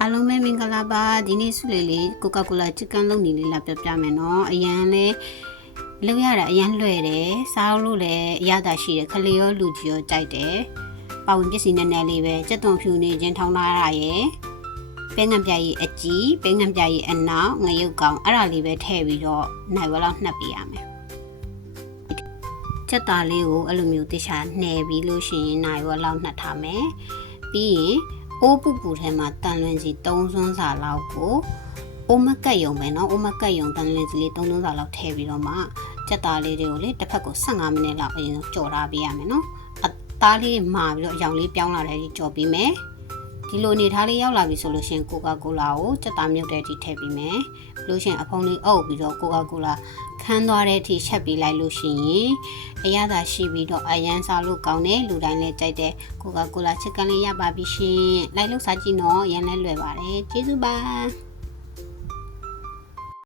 အားလုံးပဲမင်္ဂလာပါဒီနေ့ဆုလေးကိုကာကိုလာချစ်ကန်လုပ်နေလေးလာပြပြမယ်နော်အရန်လဲလောက်ရတာအရန်လွယ်တယ်စားလို့လည်းအရသာရှိတယ်ခလေးရောလူကြီးရောကြိုက်တယ်ပါဝင်ပစ္စည်းနည်းနည်းလေးပဲစက်သွန်ဖြူနေချင်းထောင်းလာရရဲ့ပဲငံပြကြီးအကြီးပဲငံပြကြီးအနောက်ငရုတ်ကောင်အဲ့ဒါလေးပဲထည့်ပြီးတော့နိုင်ဝက်လောက်နှက်ပေးရမယ်ချက်သားလေးကိုအဲ့လိုမျိုးတခြားနှဲပြီးလို့ရှိရင်နိုင်ဝက်လောက်နှက်ထားမယ်ပြီးရင်အိုးပူပူထဲမှာတန်လွင်စီ3စွန်းစာလောက်ကိုအိုးမကက်ယုံပဲเนาะအိုးမကက်ယုံတန်လွင်စီလေး3စွန်းစာလောက်ထည့်ပြီးတော့မှကြက်သားလေးတွေကိုလေတစ်ဖက်ကို15မိနစ်လောက်အရင်ဆုံးကြော်ထားပေးရမယ်เนาะအသားလေးမာပြီးတော့အရောင်လေးပြောင်းလာတဲ့ဒီကြော်ပေးမယ်ဒီလိုအနေထားလေးရောက်လာပြီဆိုလို့ရှိရင်ကိုကာကိုလာကိုကြက်သားမြုပ်တဲ့အထိထည့်ပေးမယ်ပြီးလို့ရှိရင်အဖုံးလေးအုပ်ပြီးတော့ကိုကာကိုလာခန်းသွားတဲ့အထိချက်ပေးလိုက်လို့ရှိရင်အရသာရှိပြီးတော့အရန်စားလို့ကောင်းတယ်လူတိုင်းလည်းကြိုက်တယ်ကိုကာကိုလာချစ်ကန်လေးရပါပြီရှင်လိုက်လို့စားကြည့်နော်အရန်လည်းလွယ်ပါတယ်ကျေးဇူးပါ